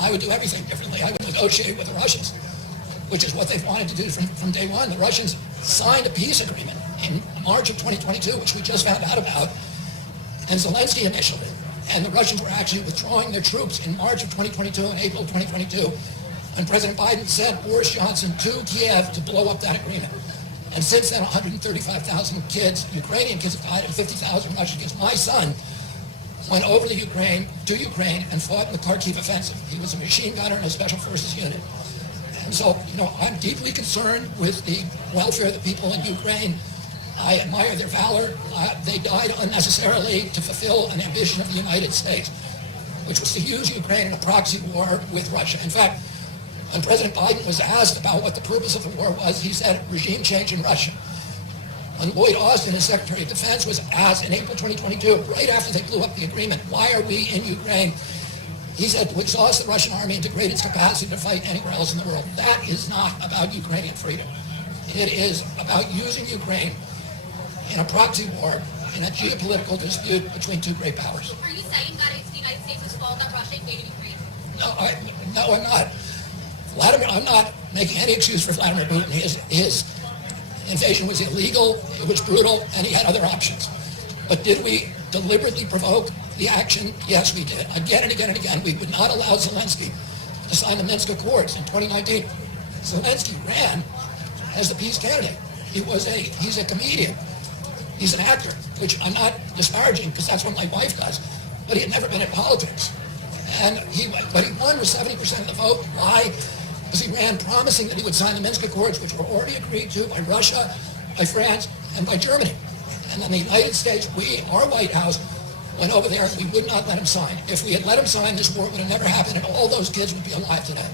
I would do everything differently. I would negotiate with the Russians, which is what they've wanted to do from day one. The Russians signed a peace agreement in March of 2022, which we just found out about, and Zelensky initialed it. And the Russians were actually withdrawing their troops in March of 2022 and April of 2022. And President Biden sent Boris Johnson to Kiev to blow up that agreement. And since then, 135,000 kids, Ukrainian kids, have died, and 50,000 Russian kids. My son went over to Ukraine and fought in the Kharkiv offensive. He was a machine gunner in a special forces unit. And so, I'm deeply concerned with the welfare of the people in Ukraine. I admire their valor. They died unnecessarily to fulfill an ambition of the United States, which was to use Ukraine in a proxy war with Russia. In fact, when President Biden was asked about what the purpose of the war was, he said regime change in Russia. When Lloyd Austin, as Secretary of Defense, was asked in April 2022, right after they blew up the agreement, why are we in Ukraine? He said, to exhaust the Russian army and degrade its capacity to fight anywhere else in the world. That is not about Ukrainian freedom. It is about using Ukraine in a proxy war, in a geopolitical dispute between two great powers. Are you saying that it's the United States' fault that Russia invaded Ukraine? No, I'm not. I'm not making any excuse for Vladimir Putin. His invasion was illegal, it was brutal, and he had other options. But did we deliberately provoke the action? Yes, we did. Again and again and again. We would not allow Zelensky to sign the Minsk Accords in 2019. Zelensky ran as the peace candidate. He's a comedian. He's an actor, which I'm not disparaging because that's what my wife does. But he had never been in politics. But he won with 70% of the vote. Why? Because he ran promising that he would sign the Minsk Accords, which were already agreed to by Russia, by France, and by Germany. And then the United States, our White House, went over there and we would not let him sign. If we had let him sign, this war would have never happened and all those kids would be alive today.